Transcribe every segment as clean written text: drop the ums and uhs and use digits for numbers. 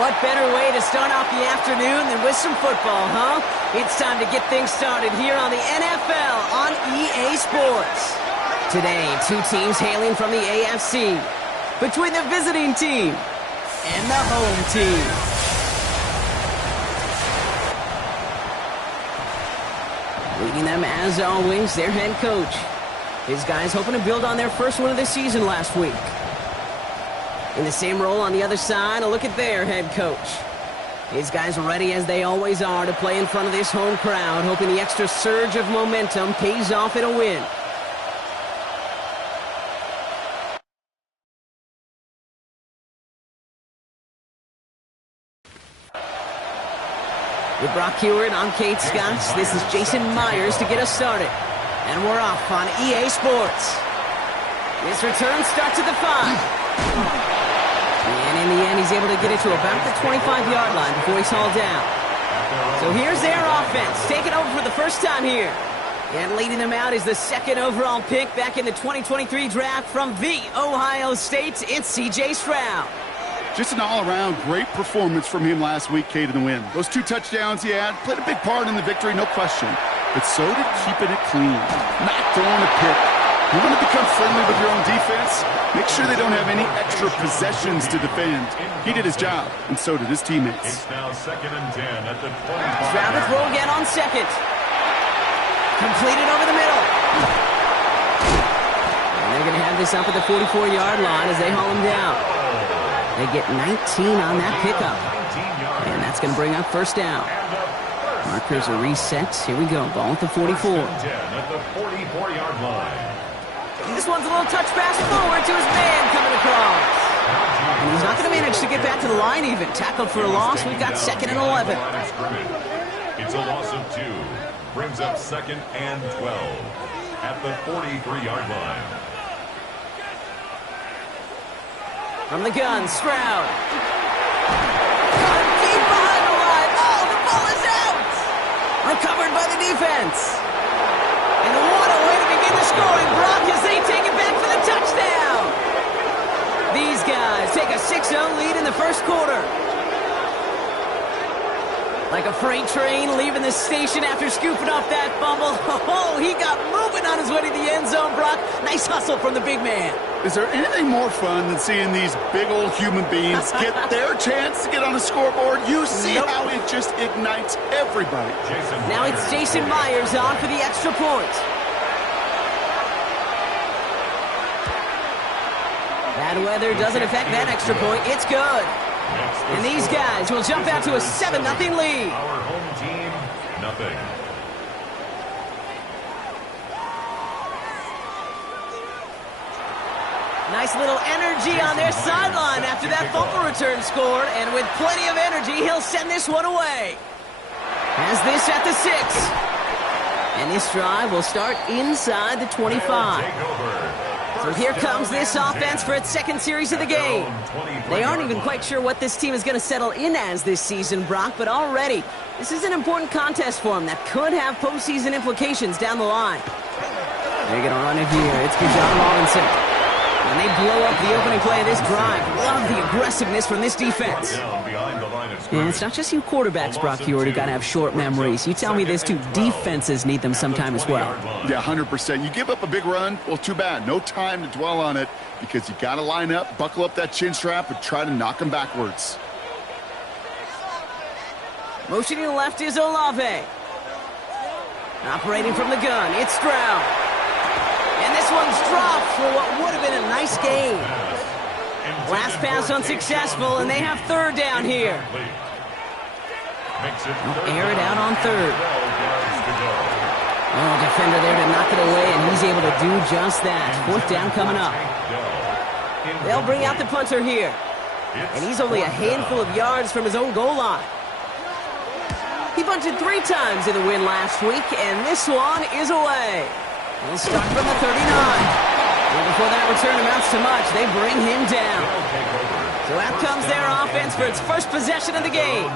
What better way to start off the afternoon than with some football, huh? It's time to get things started here on the NFL on EA Sports. Today, two teams hailing from the AFC. Between the visiting team and the home team. Leading them, as always, their head coach. His guys hoping to build on their first win of the season last week. In the same role on the other side, a look at their head coach. His guys are ready, as they always are, to play in front of this home crowd, hoping the extra surge of momentum pays off in a win. With Brock Hewitt, I'm Kate Scotts. This is Jason Myers to get us started. And we're off on EA Sports. This return starts at the 5. And in the end, he's able to get it to about the 25-yard line before he's hauled down. So here's their offense, taking over for the first time here. And leading them out is the second overall pick back in the 2023 draft from the Ohio State. It's C.J. Stroud. Just an all-around great performance from him last week, Kate, in the win. Those 2 touchdowns he had played a big part in the victory, no question. But so did keeping it clean, not throwing a pick. You want to become friendly with your own defense? Make sure they don't have any extra possessions to defend. He did his job, and so did his teammates. It's now 2nd and 10 at the 25. Stroud to throw again on second. Completed over the middle. And they're going to have this up at the 44-yard line as they haul him down. They get 19 on that pickup. And that's going to bring up first down. Markers are reset. Here we go. Ball at the 44. At the 44-yard line. This one's a little touch pass forward to his man coming across. And he's not going to manage to get back to the line even. Tackled for a loss. We've got 2nd and 11. It's a loss of 2. Brings up 2nd and 12 at the 43-yard line. From the gun, Stroud. Deep behind the line. Oh, the ball is out. Recovered by the defense. And what a way to begin the scoring, Brock, as they take it back for the touchdown. These guys take a 6-0 lead in the first quarter. Like a freight train leaving the station after scooping up that fumble. Oh, he got moving on his way to the end zone, Brock. Nice hustle from the big man. Is there anything more fun than seeing these big old human beings get their chance to get on a scoreboard? You see how it just ignites everybody. Now it's Jason Myers on for the extra point. Bad weather doesn't affect that extra point. It's good. And these guys will jump out to a 7-0 lead. Our home team, nothing. Nice little energy on their sideline after that fumble return scored. And with plenty of energy, he'll send this one away. Has this at the 6. And this drive will start inside the 25. So here comes this offense for its second series of the game. They aren't even quite sure what this team is going to settle in as this season, Brock, but already this is an important contest for them that could have postseason implications down the line. They're going to run it here. It's Bijan Robinson. And they blow up the opening play of this drive. Love the aggressiveness from this defense. And it's not just you quarterbacks, Brock Hewitt, who got to have short memories. You tell me this too, defenses need them sometime as well. Yeah, 100%. You give up a big run, well, too bad. No time to dwell on it because you got to line up, buckle up that chin strap, and try to knock them backwards. Motioning left is Olave. Operating from the gun, it's Stroud. And this one's dropped for what would have been a nice game. Last pass unsuccessful, and they have 3rd down here. They'll air it out on 3rd. Oh, defender there to knock it away, and he's able to do just that. 4th down coming up. They'll bring out the punter here. And he's only a handful of yards from his own goal line. He punted 3 times in the win last week, and this one is away. He'll start from the 39. And before that return amounts to much, they bring him down. So out comes their offense for its first possession of the game.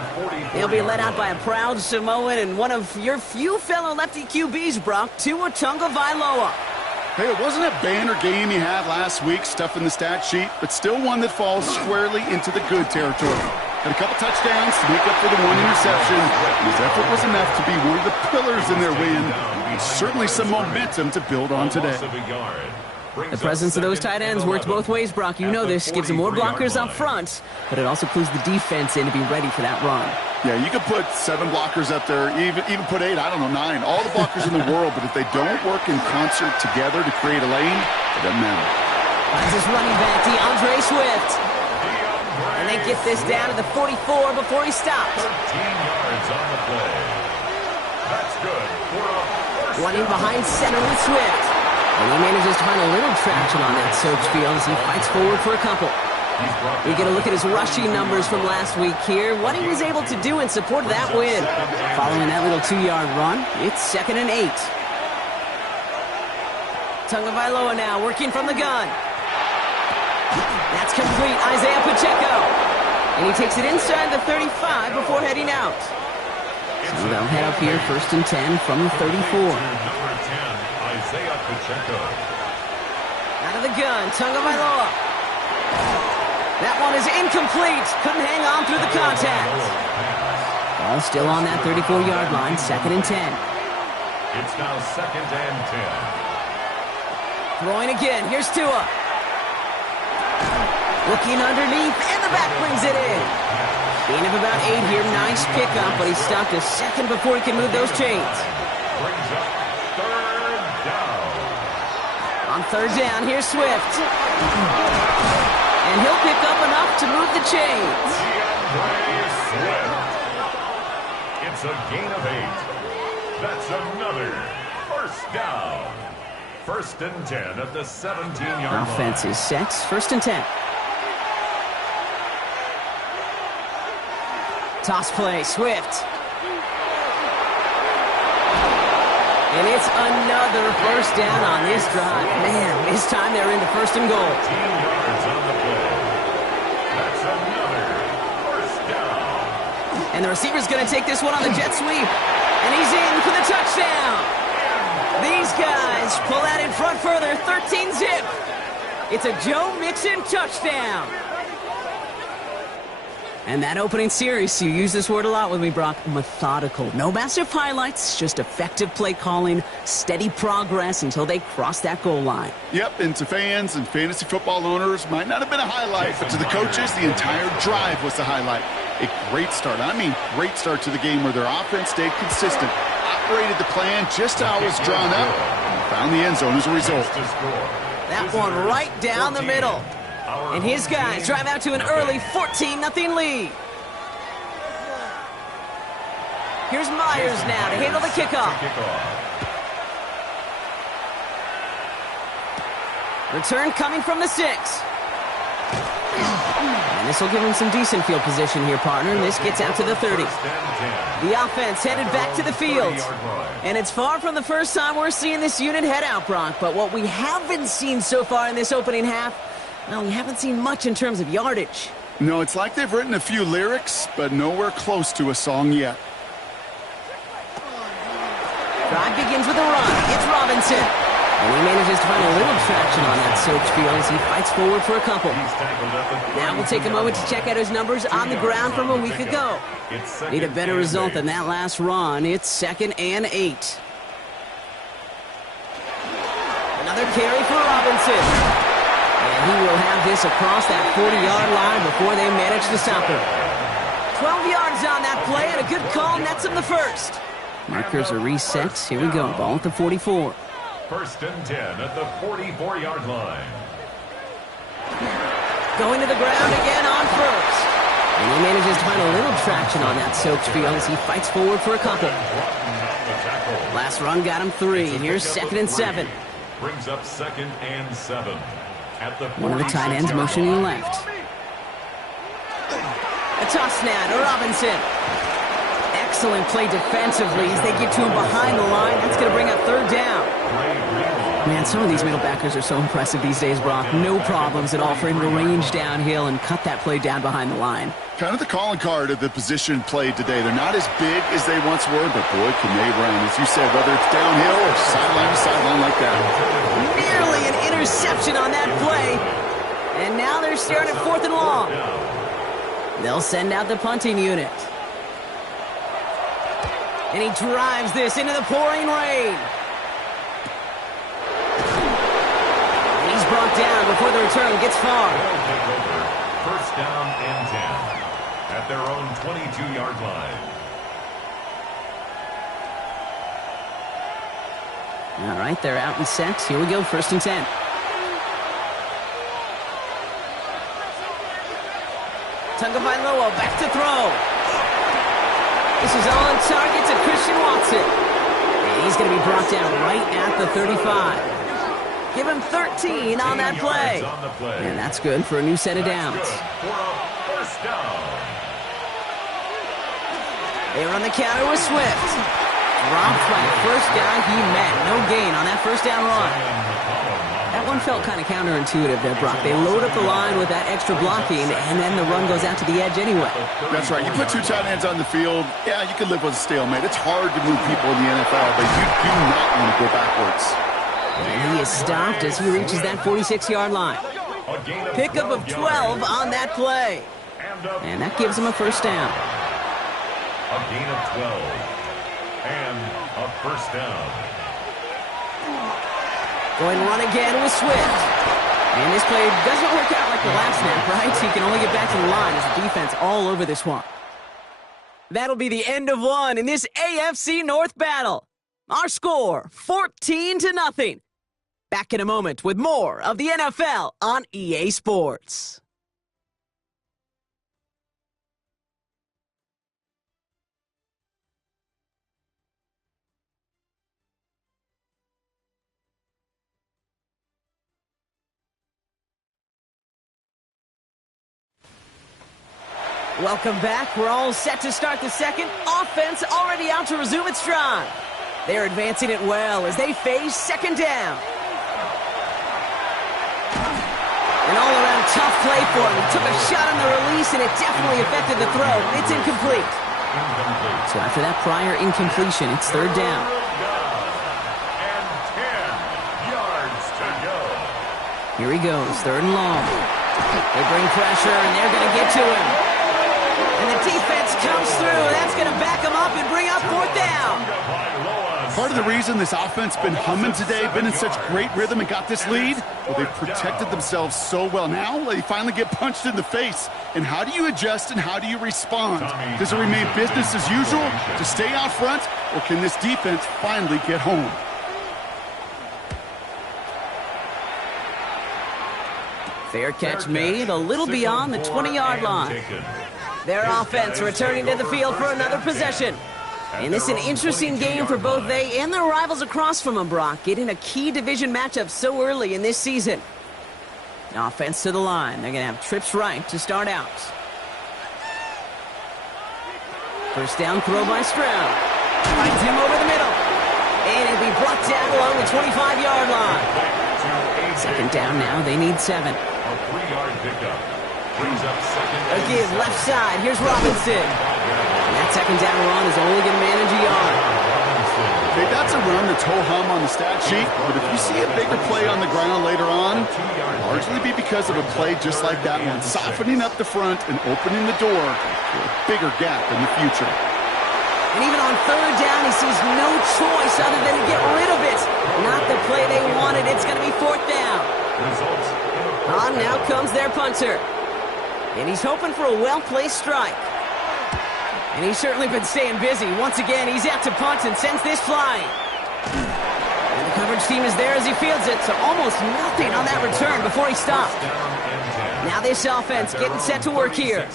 They'll be led out by a proud Samoan and one of your few fellow lefty QBs, Brock, Tua Tagovailoa. Hey, it wasn't a banner game he had last week, stuff in the stat sheet, but still one that falls squarely into the good territory. Had a couple touchdowns to make up for the one interception. His effort was enough to be one of the pillars in their win. And certainly some momentum to build on today. The presence of those tight ends works both ways, Brock. You know this. Gives them more blockers up front, but it also clues the defense in to be ready for that run. Yeah, you could put 7 blockers up there, even put 8, I don't know, 9. All the blockers in the world, but if they don't work in concert together to create a lane, it doesn't matter. Finds his running back, DeAndre Swift. And they get this down to the 44 before he stopped. 13 yards on the play. That's good for a first Running down. behind center with Swift. And he manages to find a little traction on that Soaps field as he fights forward for a couple. We get a look at his rushing numbers from last week here. What he was able to do in support of that win. Following that little 2-yard run, it's 2nd and 8. Tagovailoa now working from the gun. That's complete. Isaiah Pacheco. And he takes it inside the 35 before heading out. So they'll head up here 1st and 10 from the 34. Number 10, Isaiah Pacheco. Out of the gun, Tagovailoa. That one is incomplete. Couldn't hang on through the contact. Ball still on that 34-yard line, 2nd and 10. It's now 2nd and 10. Throwing again. Here's Tua. Looking underneath, and the back brings it in. Gain of about 8 here. Nice pickup, but he stopped a second before he can move those chains. Brings up 3rd down. On 3rd down, here's Swift. And he'll pick up enough to move the chains. DeAndre Swift. It's a gain of 8. That's another first down. 1st and 10 at the 17-yard line. Offense is set. 1st and 10. Toss play, Swift. And it's another first down on this drive. Man, this time they're into 1st and goal. 15 yards on the play. That's another first down. And the receiver's going to take this one on the jet sweep. And he's in for the touchdown. These guys pull out in front further, 13-zip. It's a Joe Mixon touchdown. And that opening series, you use this word a lot with me, Brock, methodical. No massive highlights, just effective play calling, steady progress until they cross that goal line. Yep, and to fans and fantasy football owners, might not have been a highlight, but to the coaches, the entire drive was the highlight. A great start. I mean, great start to the game where their offense stayed consistent, operated the plan just how it was drawn up, and found the end zone as a result. That one right down the middle. And his guys drive out to an early 14-0 lead. Here's Myers now to handle the kickoff. Return coming from the 6. And this will give him some decent field position here, partner. And this gets out to the 30. The offense headed back to the field. And it's far from the first time we're seeing this unit head out, Brock. But what we haven't seen so far in this opening half, well, we haven't seen much in terms of yardage. No, it's like they've written a few lyrics, but nowhere close to a song yet. Drive begins with a run. It's Robinson. And he manages to find a little traction on that Soaps field as he fights forward for a couple. Now we'll take a moment to check out his numbers on the ground from a week ago. Need a better result than that last run. It's 2nd and 8. Another carry for Robinson. And he will have this across that 40-yard line before they manage to stop him. 12 yards on that play, and a good call nets him the first. Markers are reset. Here we go. Ball at the 44. 1st and 10 at the 44-yard line. Going to the ground again on 1st. And he manages to find a little traction on that Soaps field as he fights forward for a couple. Last run got him 3. Here's 2nd and 7. Brings up 2nd and 7. At the One of the tight ends motioning left. A toss now to Robinson. Excellent play defensively as they get to him behind the line. That's going to bring up 3rd down. Man, some of these middle backers are so impressive these days, Brock. No problems at all for him to range downhill and cut that play down behind the line. Kind of the calling card of the position played today. They're not as big as they once were, but boy, can they run. As you said, whether it's downhill or sideline to sideline like that. Nearly an interception on that play. And now they're staring at 4th and long. They'll send out the punting unit. And he drives this into the pouring rain. And he's brought down before the return gets far. They'll take over. First down and 10 at their own 22-yard line. All right, they're out and set. Here we go, 1st and 10. Tagovailoa back to throw. This is on target to Christian Watson. And he's going to be brought down right at the 35. Give him 13 on that play. And that's good for a new set of downs. For a first down. They run the counter with Swift. Dropped by the first guy he met. No gain on that first down run. That one felt kind of counterintuitive there, Brock. They load up the line with that extra blocking, and then the run goes out to the edge anyway. That's right. You put 2 tight ends on the field, yeah, you can live with a stalemate. It's hard to move people in the NFL, but you do not want to go backwards. And he is stopped as he reaches that 46-yard line. Pickup of 12 on that play. And that gives him a first down. A gain of 12. And a first down. Going run again with Swift. And this play doesn't work out like the last snap, right? So he can only get back to the line as the defense all over this one. That'll be the end of one in this AFC North battle. Our score, 14-0. Back in a moment with more of the NFL on EA Sports. Welcome back. We're all set to start the second. Offense already out to resume its stride. They're advancing it well as they face second down. An all-around tough play for him. He took a shot on the release, and it definitely affected the throw. It's incomplete. So after that prior incompletion, it's third down. And 10 yards to go. Here he goes, third and long. They bring pressure, and they're going to get to him. And the defense comes through. That's going to back him up and bring up fourth down. Part of the reason this offense been humming today, been in such great rhythm and got this lead, well, they've protected themselves so well. Now they finally get punched in the face. And how do you adjust and how do you respond? Does it remain business as usual to stay out front, or can this defense finally get home? Fair catch made a little beyond the 20-yard line. Their offense returning to the field for another possession. And this is an interesting game for both they and their rivals across from them, Brock, getting a key division matchup so early in this season. Offense to the line. They're going to have trips right to start out. First down throw by Stroud. Finds him over the middle. And it'll be brought down along the 25-yard line. Second down now. They need 7. A 3-yard pickup. Brings up second. Again, left side. Here's Robinson. And that second down run is only going to manage a yard. Okay, that's a run that's ho-hum on the stat sheet, but if you see a bigger play on the ground later on, largely be because of a play just like that one, softening up the front and opening the door for a bigger gap in the future. And even on third down, he sees no choice other than to get rid of it. Not the play they wanted. It's going to be fourth down. On now comes their punter. And he's hoping for a well-placed strike. And he's certainly been staying busy. Once again, he's out to punt and sends this flying. And the coverage team is there as he fields it, so almost nothing on that return before he stopped. Now this offense getting set to work here.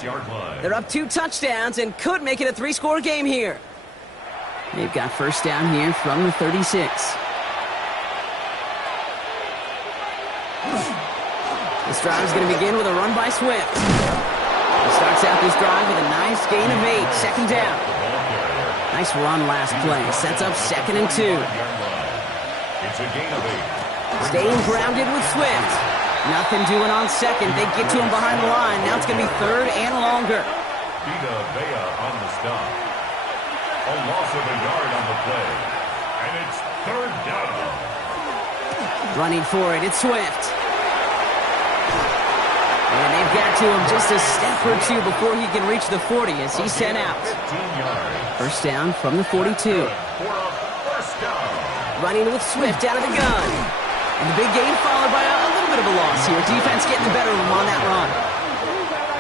They're up 2 touchdowns and could make it a 3-score game here. They've got first down here from the 36. This drive is going to begin with a run by Swift. He starts out this drive with a nice gain of 8, second down. Nice run last play, sets up 2nd and 2. It's a gain of 8. Staying grounded with Swift. Nothing doing on second. They get to him behind the line. Now it's going to be third and longer. Vita Vea on the stop. A loss of a yard on the play. And it's third down. Running for it, it's Swift. And they've got to him just a step or two before he can reach the 40 as he's sent out. First down from the 42. Running with Swift out of the gun. And the big gain followed by a little bit of a loss here. Defense getting the better of him on that run.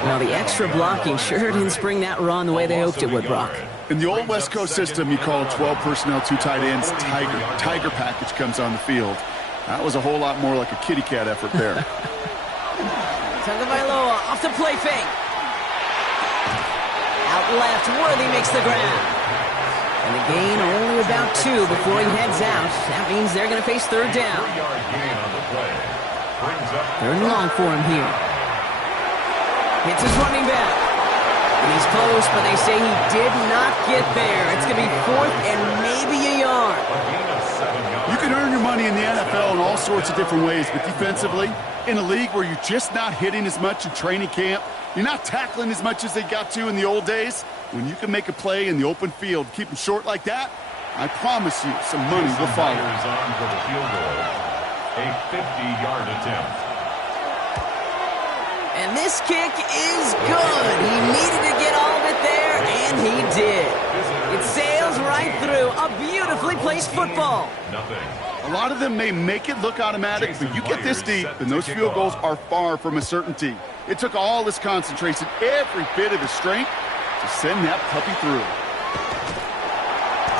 Well, the extra blocking sure didn't spring that run the way they hoped it would, Brock. In the old West Coast system, you call 12 personnel, 2 tight ends, Tiger. Tiger package comes on the field. That was a whole lot more like a kitty cat effort there. Tagovailoa off the play fake. Out left, Worthy makes the grab. And the gain only about 2 before he heads out. That means they're going to face third down. Third and long for him here. Hits his running back. And he's close, but they say he did not get there. It's going to be 4th and maybe a yard. You can earn your money in the NFL in all sorts of different ways, but defensively, in a league where you're just not hitting as much in training camp, you're not tackling as much as they got to in the old days, when you can make a play in the open field, keep them short like that, I promise you some money will follow. On for the field goal, a 50-yard attempt. And this kick is good. He needed to get all of it there, and he did. It sails right through a beautifully placed football. A lot of them may make it look automatic, but you get this deep, and those field goals are far from a certainty. It took all his concentration, every bit of his strength, to send that puppy through.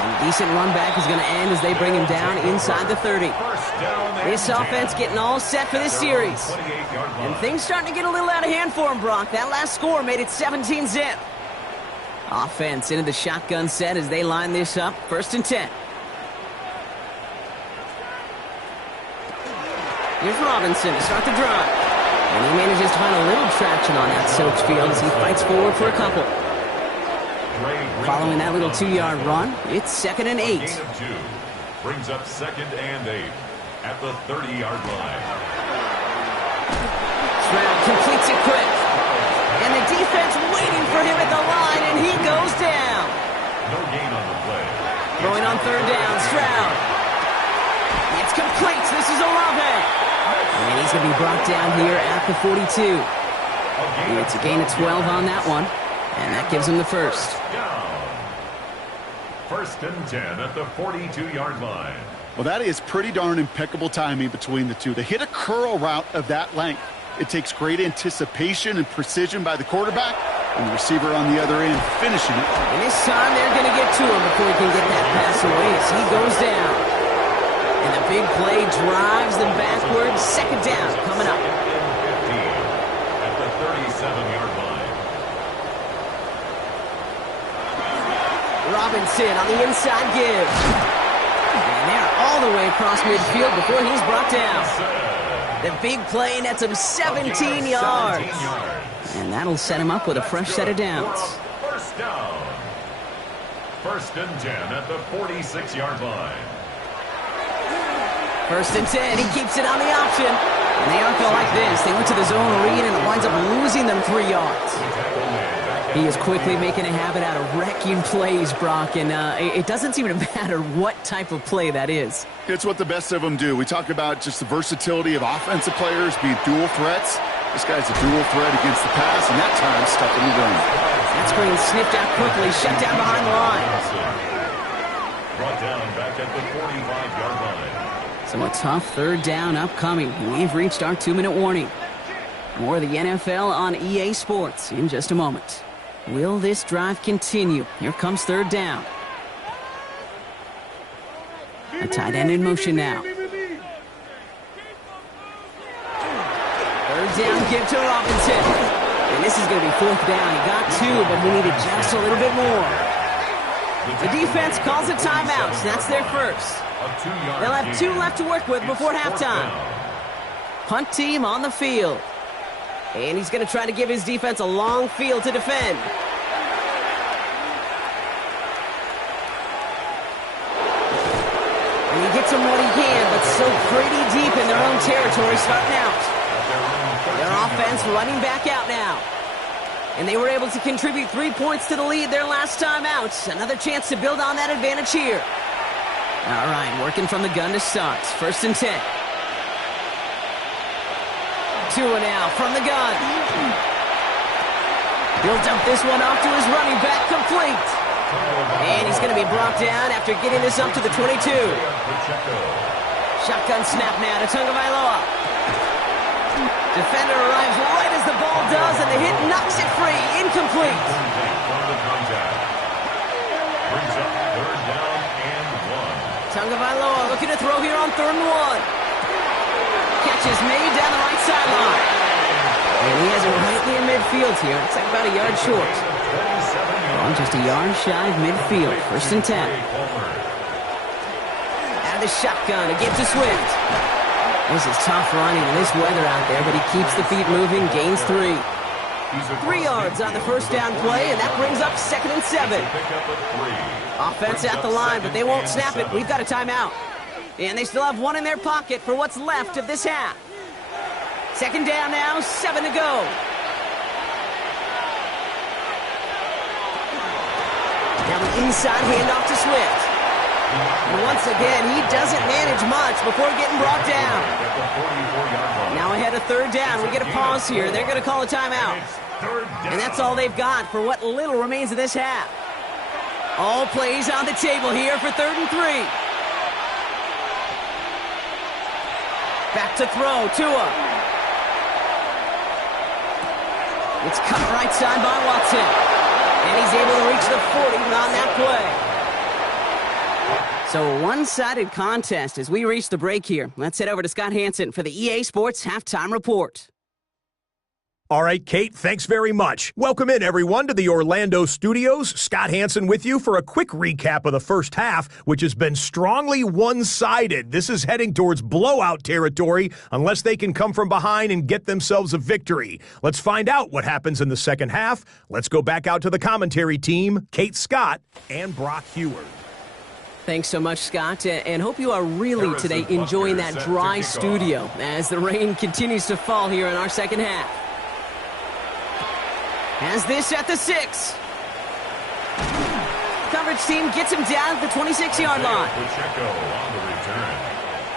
And a decent run back is going to end as they bring him down inside the 30. This offense getting all set for this series. And things starting to get a little out of hand for him, Brock. That last score made it 17-zip. Offense into the shotgun set as they line this up. 1st and 10. Here's Robinson to start the drive. And he manages to find a little traction on that soaked field as he fights forward for a couple. Following that little 2-yard run, it's 2nd and 8. Brings up 2nd and 8 at the 30-yard line. Stroud completes it quick. And the defense waiting for him at the line, and he goes down. No gain on the play. Throwing on 3rd down, Stroud. It's complete. This is Olave. And he's going to be brought down here at the 42. It's a gain of 12 on that one. And that gives him the first. Down. 1st and 10 at the 42-yard line. Well, that is pretty darn impeccable timing between the two. To hit a curl route of that length, it takes great anticipation and precision by the quarterback, and the receiver on the other end finishing it. And this time they're going to get to him before he can get that pass away as he goes down. And the big play drives them backwards. 2nd down coming up. 15 at the 37-yard line. Robinson on the inside give. And they're all the way across midfield before he's brought down. The big play nets him 17 yards. And that'll set him up with a fresh set of downs. First down. 1st and 10 at the 46-yard line. 1st and 10. He keeps it on the option. And they aren't going to like this. They went to the zone read, and it winds up losing them 3 yards. He is quickly making a habit out of wrecking plays, Brock, and it doesn't seem to matter what type of play that is. It's what the best of them do. We talk about just the versatility of offensive players being dual threats. This guy's a dual threat against the pass, and that time stuck in the run. That screen sniffed out quickly, shut down behind the line. Brought down back at the 45-yard line. So a tough 3rd down upcoming. We've reached our 2-minute warning. More of the NFL on EA Sports in just a moment. Will this drive continue? Here comes 3rd down. A tight end in motion now. 3rd down give to Robinson. And this is going to be 4th down. He got 2, but he needed just a little bit more. The defense calls a timeout. That's their first. They'll have 2 left to work with before halftime. Punt team on the field. And he's going to try to give his defense a long field to defend. And he gets them what he can, but still pretty deep in their own territory starting out. Their offense running back out now. And they were able to contribute 3 points to the lead their last time out. Another chance to build on that advantage here. All right, working from the gun to start. 1st and 10. Tua now from the gun. He'll dump this one off to his running back, complete. And he's going to be brought down after getting this up to the 22. Shotgun snap now to Tagovailoa. Defender arrives right as the ball does, and the hit knocks it free. Incomplete. Brings up third down and 1. Tagovailoa looking to throw here on 3rd and 1. Catch is made down the right sideline. And he has it right near midfield here. It's like about a yard short. Oh, just a yard shy of midfield. 1st and 10. Out of the shotgun again to Swift. This is tough running in this weather out there, but he keeps the feet moving, gains 3. 3 yards on the first down play, and that brings up 2nd and 7. Offense at the line, but they won't snap it. We've got a timeout. And they still have 1 in their pocket for what's left of this half. 2nd down now, 7 to go. Now the inside handoff to Swift. And once again, he doesn't manage much before getting brought down. Now ahead of 3rd down, we get a pause here. They're going to call a timeout. And that's all they've got for what little remains of this half. All plays on the table here for 3rd and 3. Back to throw, Tua. It's cut right side by Watson. And he's able to reach the 40 on that play. So a one-sided contest as we reach the break here. Let's head over to Scott Hanson for the EA Sports Halftime Report. All right, Kate, thanks very much. Welcome in, everyone, to the Orlando studios. Scott Hanson with you for a quick recap of the first half, which has been strongly one-sided. This is heading towards blowout territory unless they can come from behind and get themselves a victory. Let's find out what happens in the second half. Let's go back out to the commentary team, Kate Scott and Brock Heward. Thanks so much, Scott, and hope you are really today enjoying that dry studio as the rain continues to fall here in our second half. As this at the 6. Coverage team gets him down at the 26-yard line. Pacheco on the return.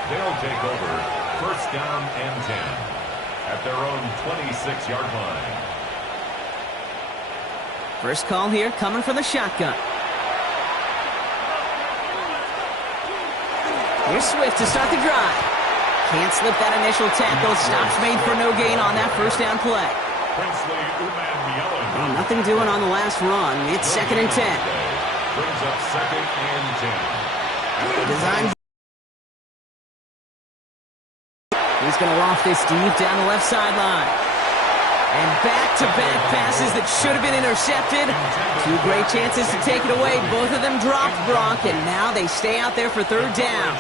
They'll take over 1st down and 10 at their own 26-yard line. First call here coming from the shotgun. Here's Swift to start the drive. Can't slip that initial tackle. Stops made for no gain on that first down play. Well, nothing doing on the last run. It's 2nd and 10. Brings up 2nd and 10. Design. He's going to loft this deep down the left sideline. And back-to-back passes that should have been intercepted. 2 great chances to take it away. Both of them dropped, Brock, and now they stay out there for 3rd down.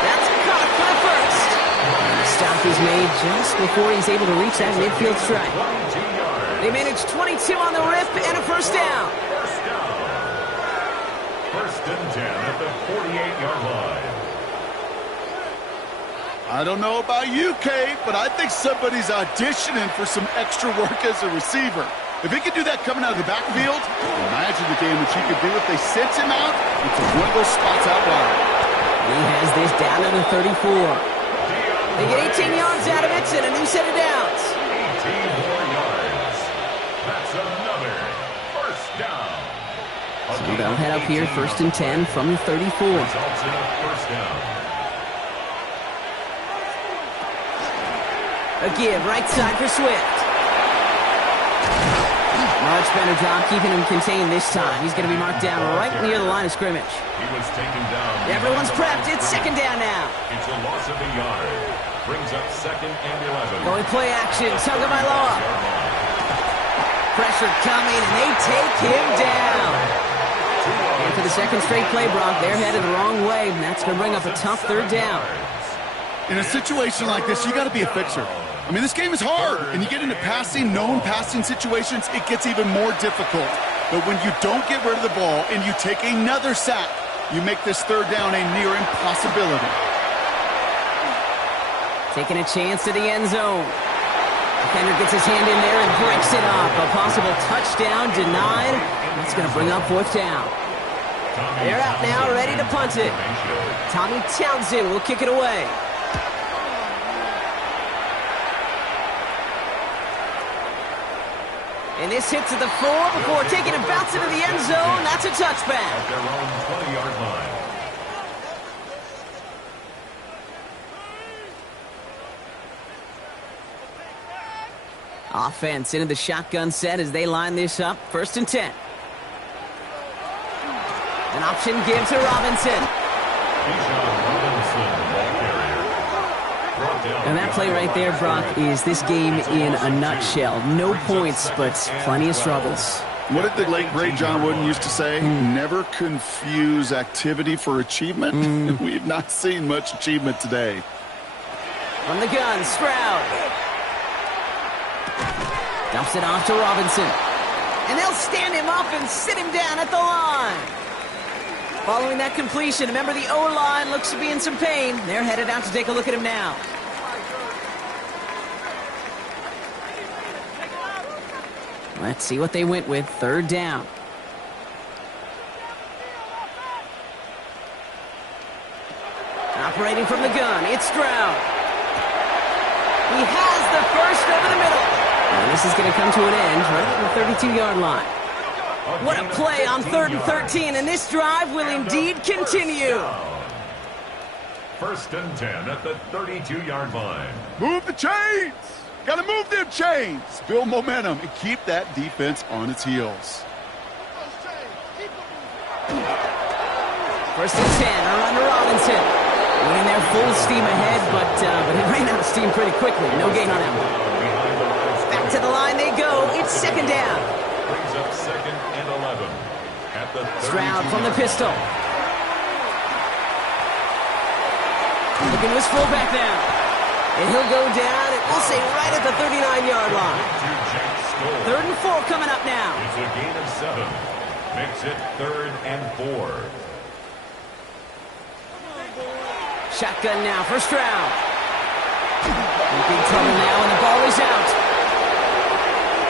That's caught for the first. And the stop is made just before he's able to reach that midfield strike. They managed 22 on the rip and a first down. 1st and 10 at the 48-yard line. I don't know about you, Kate, but I think somebody's auditioning for some extra work as a receiver. If he could do that coming out of the backfield, imagine the damage he could do if they sent him out into one of those spots out wide. He has this down to the 34. They get 18 yards out of it and a new set of downs. 18 more yards. That's another first down. So they'll head up here 1st and 10 from the 34. Results in a first down. A give, right side for Swift. Much better job keeping him contained this time. He's going to be marked down right near the line of scrimmage. He was taken down. Everyone's prepped. It's 2nd down now. It's a loss of a yard. Brings up 2nd and 11. Going play action. Tagovailoa. Pressure coming, and they take him down. And for the second straight play, Brock, they're headed the wrong way, and that's going to bring up a tough 3rd down. In a situation like this, you got to be a fixer. I mean, this game is hard, and you get into known passing situations, it gets even more difficult. But when you don't get rid of the ball and you take another sack, you make this 3rd down a near impossibility. Taking a chance to the end zone. Defender gets his hand in there and breaks it up. A possible touchdown denied. That's going to bring up 4th down. They're out now, ready to punt it. Tommy Townsend will kick it away. And this hits at the 4 before taking a bounce into the end zone. That's a touchback. At their own 20-yard line. Offense into the shotgun set as they line this up. 1st and 10. An option give to Robinson. And that play right there, Brock, is this game in a nutshell. No points, but plenty of struggles. What did the late, great John Wooden used to say? Never confuse activity for achievement. We've not seen much achievement today. From the gun, Stroud. Dumps it off to Robinson. And they'll stand him up and sit him down at the line. Following that completion, remember the O-line looks to be in some pain. They're headed out to take a look at him now. Let's see what they went with. 3rd down. Operating from the gun, it's Stroud. He has the first over the middle. And this is going to come to an end right at the 32-yard line. What a play on 3rd and 13, and this drive will indeed continue. 1st and 10 at the 32-yard line. Move the chains! Gotta move them chains! Build momentum and keep that defense on its heels. 1st and 10, a run to Robinson. Went in there full steam ahead, but he ran out of steam pretty quickly. No gain on that one. Back to the line they go. It's 2nd down. Brings up 2nd and 11 at the Stroud from the pistol. Looking to his fullback now. And he'll go down, and we'll say right at the 39-yard line. 3rd and 4 coming up now. It's a gain of 7. Makes it 3rd and 4. Shotgun now for Stroud. In big trouble now, and the ball is out.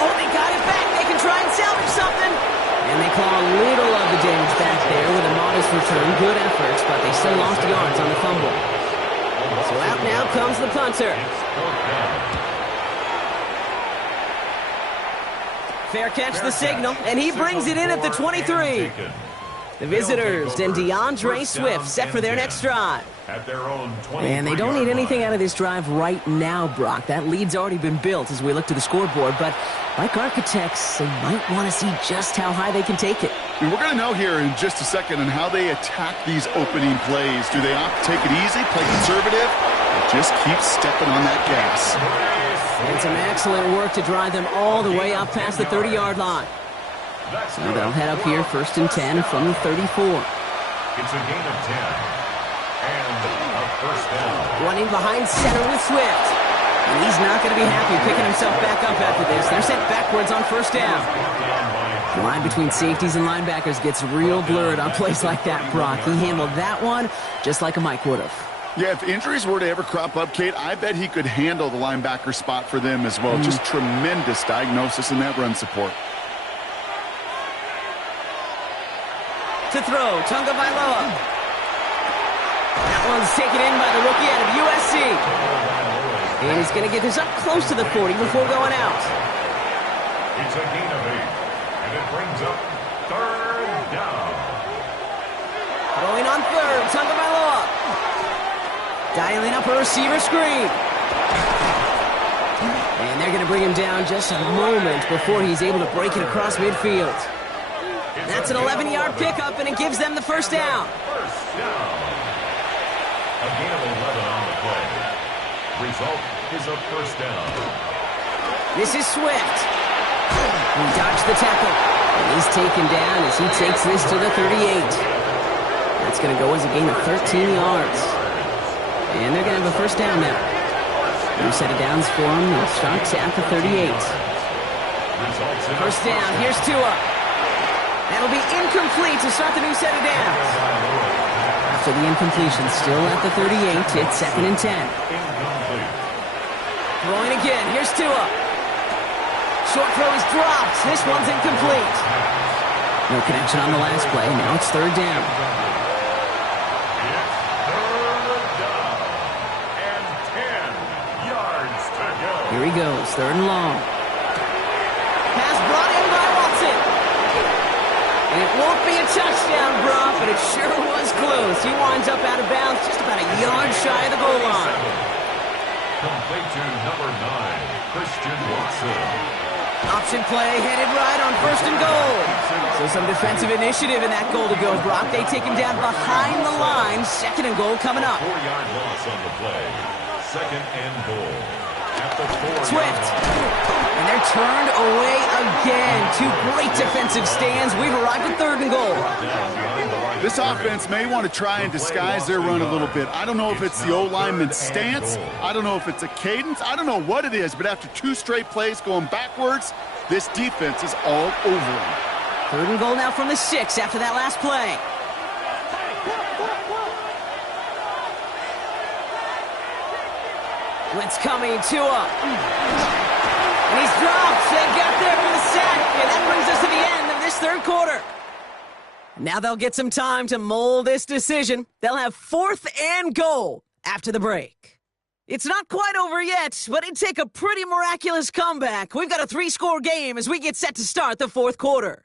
Oh, they got it back. They can try and salvage something. And they claw a little of the damage back there with a modest return. Good efforts, but they still lost yards on the fumble. So out now comes the punter. Fair catch the signal, and he brings it in at the 23. The visitors and DeAndre Swift set for their next drive. And they don't need anything out of this drive right now, Brock. That lead's already been built as we look to the scoreboard, but like architects, they might want to see just how high they can take it. And we're going to know here in just a second on how they attack these opening plays. Do they opt to take it easy, play conservative, or just keep stepping on that gas? And some excellent work to drive them all the way up past the 30-yard line. So they'll head up here 1st and 10 from the 34. It's a gain of 10. And a 1st down. Running behind center with Swift. And he's not going to be happy picking himself back up after this. They're sent backwards on 1st down. The line between safeties and linebackers gets real blurred on plays like that, Brock. He handled that one just like a Mike would have. Yeah, if injuries were to ever crop up, Kate, I bet he could handle the linebacker spot for them as well. Just tremendous diagnosis in that run support. To throw, Tunga Vailoa. That one's taken in by the rookie out of USC. And he's going to get this up close to the 40 before going out. It's a gain of 8. And it brings up 3rd down. Throwing on 3rd, Tunga Vailoa. Dialing up a receiver screen. And they're going to bring him down just a moment before he's able to break it across midfield. That's an 11-yard pickup, and it gives them the 1st down. 1st down. A gain of 11 on the play. Result is a 1st down. This is Swift. He dodged the tackle. And he's taken down as he takes this to the 38. That's going to go as a gain of 13 yards. And they're going to have a 1st down now. New set of downs for him. It starts at the 38. 1st down. Here's Tua. That'll be incomplete to start the new set of downs. After the incompletion, still at the 38, it's 2nd and 10. Throwing again, here's Tua. Short throw is dropped. This one's incomplete. No connection on the last play. Now it's third down. It's third down and 10 yards to go. Here he goes, third and long. Pass brought in by Watson. And it won't be a touchdown, Brock, but it sure was close. He winds up out of bounds just about a yard shy of the goal line. Complete to number 9, Christian Watson. Option play headed right on first and goal. So some defensive initiative in that goal to go, Brock. They take him down behind the line. Second and goal coming up. 4-yard loss on the play. Second and goal. At the 4-yard Swift. line. And they're turned away again. Two great defensive stands. We've arrived at third and goal. This offense may want to try and disguise their run a little bit. I don't know if it's the O-lineman's stance. I don't know if it's a cadence. I don't know what it is, but after 2 straight plays going backwards, this defense is all over them. Third and goal now from the 6 after that last play. Blitz coming, Tua. And he's dropped. They got there for the sack. And that brings us to the end of this third quarter. Now they'll get some time to mold this decision. They'll have fourth and goal after the break. It's not quite over yet, but it'd take a pretty miraculous comeback. We've got a 3-score game as we get set to start the fourth quarter.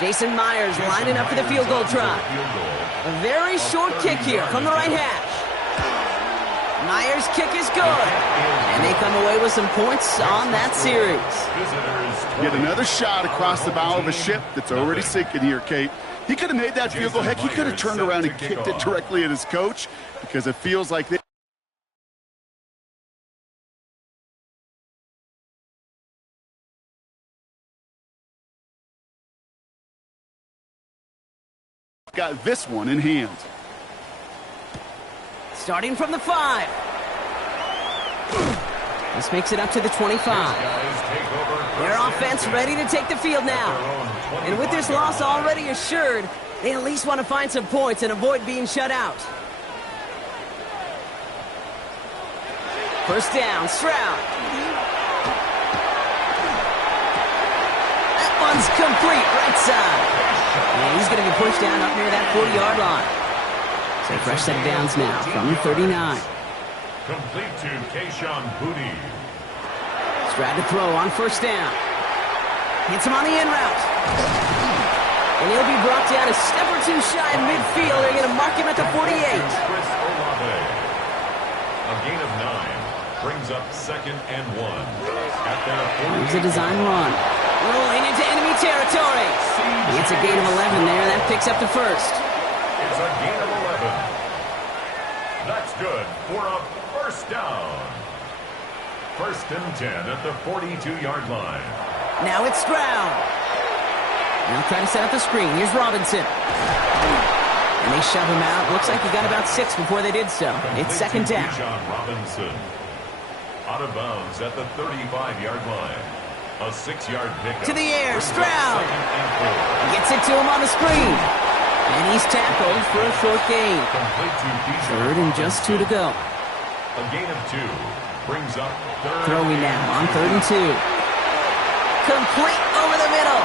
Jason Myers lining up for the field goal try. A very short kick here from the right hash. Myers' kick is good. And they come away with some points on that series. Get another shot across the bow of a ship that's already sinking here, Kate. He could have made that field goal. Heck, he could have turned around and kicked it directly at his coach because it feels like they got this one in hand. Starting from the 5. This makes it up to the 25. Their offense ready to take the field now. And with this loss already assured, they at least want to find some points and avoid being shut out. First down, Stroud. That one's complete, right side. And he's going to be pushed down up near that 40-yard line. So fresh set of downs now from the 39. Complete to Kayshon Boutte. Stroud to throw on first down. Hits him on the in route. And he'll be brought down a step or two shy of midfield. They're going to mark him at the 48. Chris Olave. A gain of 9 brings up second and 1. At their 48. Here's a design run. Rolling into enemy territory. It's a gain of 11 there. That picks up the first. It's a gain of 11. That's good for a first down. First and 10 at the 42-yard line. Now it's Stroud. Now trying to set up the screen. Here's Robinson. And they shove him out. Looks like he got about 6 before they did so. It's second down. John Robinson. Out of bounds at the 35-yard line. A 6-yard pickup. To the air, Stroud. Gets it to him on the screen. And he's tackled for a short gain. Third and just 2 to go. A gain of 2 brings up third. Throwing now on 3rd and 2. Complete over the middle.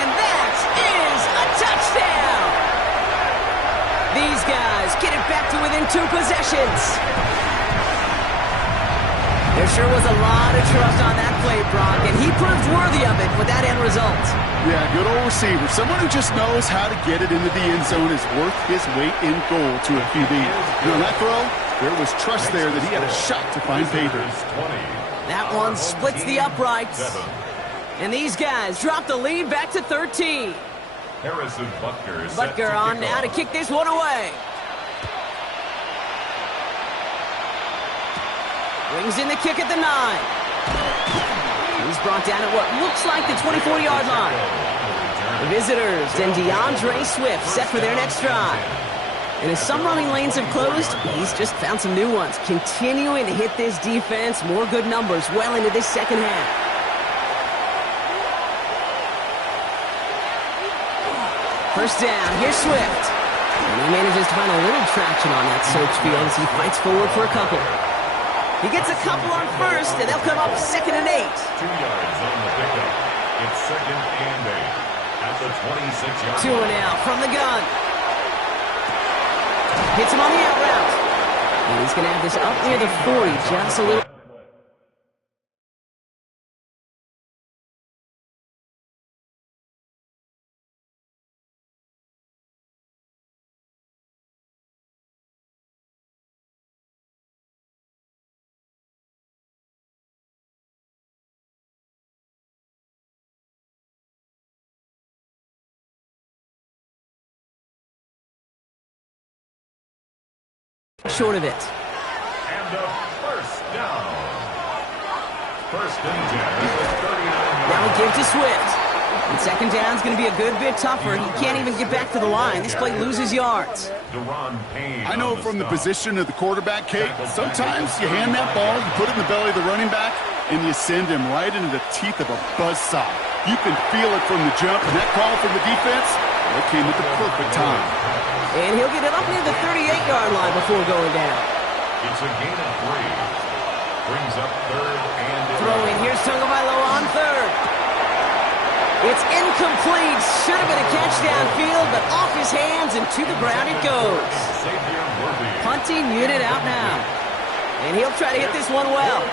And that is a touchdown. These guys get it back to within 2 possessions. There sure was a lot of trust on that play, Brock, and he proved worthy of it with that end result. Yeah, good old receiver. Someone who just knows how to get it into the end zone is worth his weight in gold to a QB. And on that throw, there was trust there that he had a shot to find pay dirt. That one splits the uprights. And these guys drop the lead back to 13. Harrison Butker Butker on now to kick this one away. Brings in the kick at the 9. He's brought down at what looks like the 24-yard line. The visitors and DeAndre Swift set for their next drive. And as some running lanes have closed, he's just found some new ones, continuing to hit this defense. More good numbers well into this second half. First down, here's Swift. And he manages to find a little traction on that search field as he fights forward for a couple. He gets a couple on first, and they'll come up 2nd and 8. 2 yards on the pickup. It's 2nd and 8 at the 26-yard line. 2 and out from the gun. Hits him on the out route. And he's going to have this up near the 40, just a little. Short of it. And a first down. First and 10 at the 39-yard Now line. we give to Swift. And 2nd down's going to be a good bit tougher. He can't even get back to the line. This play loses yards. Deron Payne. I know on from the stop. position of the quarterback, Kate, sometimes you hand that ball, you put it in the belly of the running back, and you send him right into the teeth of a buzzsaw. You can feel it from the jump, and that call from the defense, that came at the perfect time. And he'll get it up near the 38-yard line before going down. It's a gain of 3. Brings up 3rd and 11. Throwing, here's Tagovailoa on 3rd. It's incomplete. Should have been a catch downfield, but off his hands and to the ground it goes. Xavier Worthy. Punting unit out now. And he'll try to hit this one well.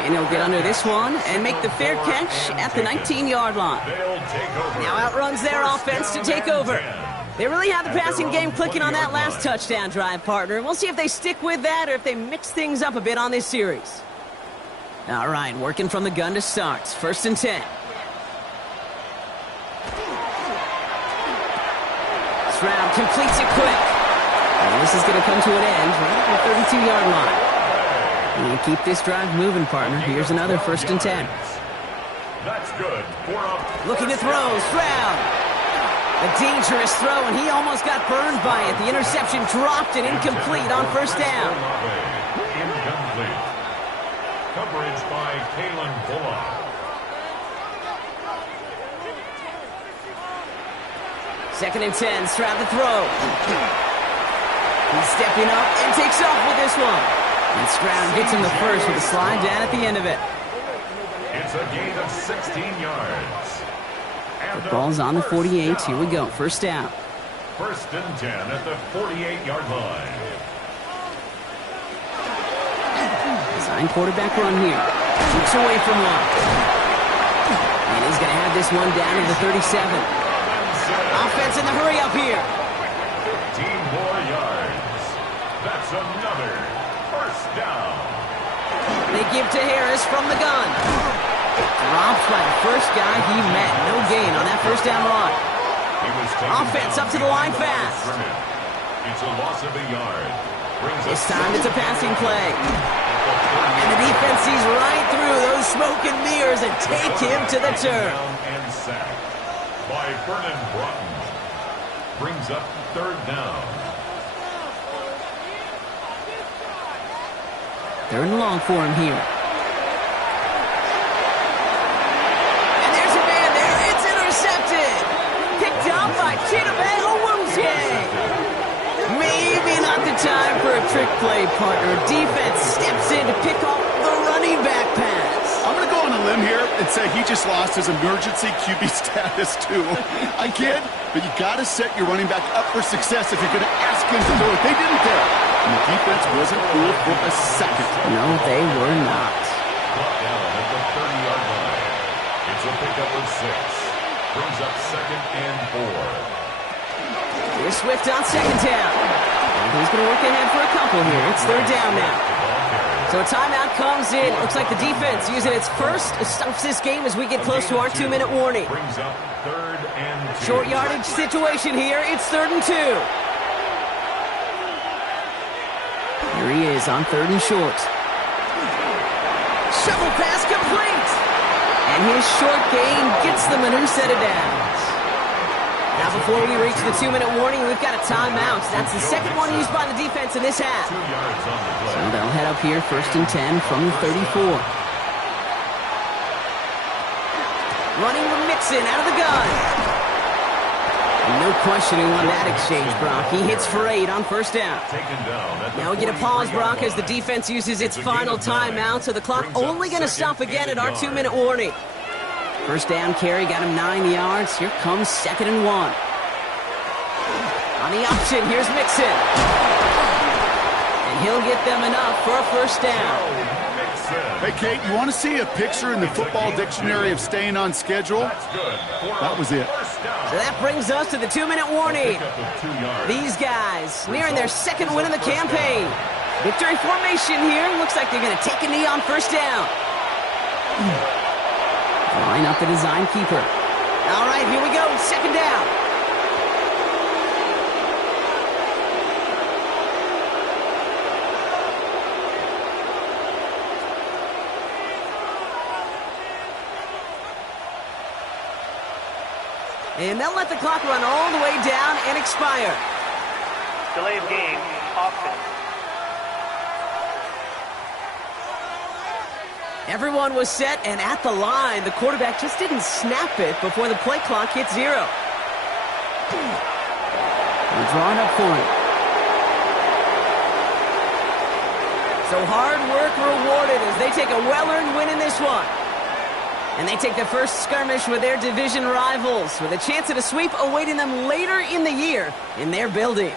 And he'll get under this one and make the fair catch at the 19-yard line. They'll take over. Now outruns their offense to take over. They really have the passing game clicking on that last touchdown drive, partner. We'll see if they stick with that or if they mix things up a bit on this series. All right, working from the gun to start. 1st and 10. Stroud completes it quick. And this is going to come to an end right at the 32-yard line. And you keep this drive moving, partner. Here's another 1st and 10. That's good. Looking to throw, Stroud. A dangerous throw, and he almost got burned by it. The interception dropped and incomplete on 1st down. Incomplete. Coverage by Kalen Bullock. Second and 10, Stroud to throw. He's stepping up and takes off with this one. And Stroud gets him the first with a slide down at the end of it. It's a gain of 16 yards. And The ball's on the 48. Here we go. 1st down. 1st and 10 at the 48-yard line. Design quarterback run here. Shoots away from one. And he's going to have this one down to the 37. Offense in the hurry up here. 15 more yards. That's another first down. They give to Harris from the gun. Dropped by the first guy he met. No gain on that 1st down run. He was taken Offense down up to the line fast. It's a loss of a yard. Brings This us time it's a passing play. And the defense sees right through those smoke and mirrors and take him to the turf. down and sacked by Vernon Broughton. Brings up 3rd down. 3rd and long for him here. And there's a man there. It's intercepted. Picked up by Chidobe Awuzie. Maybe not the time for a trick play, partner. Defense steps in to pick off the running back pass. I'm going to go on a limb here and say he just lost his emergency QB status, too. I kid, but you got to set your running back up for success if you're going to ask him to throw it. They didn't there. And the defense wasn't fooled for a second. No, they were not. Brought down at the 30-yard line. It's a pickup of 6. Brings up 2nd and 4. Here's Swift on 2nd down. And he's going to work ahead for a couple here. It's 3rd down now. So a timeout comes in. Looks like the defense using its first stops this game as we get close to our 2-minute warning. Brings up 3rd and 2. Short yardage situation here. It's 3rd and 2. Here he is on 3rd and short. Shovel pass complete. And his short gain gets them a new set of downs. Now before we reach the 2-minute warning, we've got a timeout. That's the second one used by the defense in this half. 2 yards on the play. So they'll head up here 1st and 10 from the 34. Running with Mixon out of the gun. No question who won that exchange, Brock. He hits for 8 on first down. Now we get a pause, Brock, as the defense uses its final timeout, so the clock only going to stop again at our 2-minute warning. First down carry got him 9 yards. Here comes 2nd and 1. On the option, here's Mixon. And he'll get them enough for a first down. Hey, Kate, you want to see a picture in the football dictionary of staying on schedule? That was it. So that brings us to the 2-minute warning. These guys nearing their 2nd win of the campaign. Victory formation here. Looks like they're going to take a knee on first down. Line up the design keeper. All right, here we go. 2nd down. And they'll let the clock run all the way down and expire. Delay of game, offense. Everyone was set and at the line. The quarterback just didn't snap it before the play clock hit 0. We're drawing up for it. So hard work rewarded as they take a well-earned win in this one. And they take the first skirmish with their division rivals with a chance at a sweep awaiting them later in the year in their building.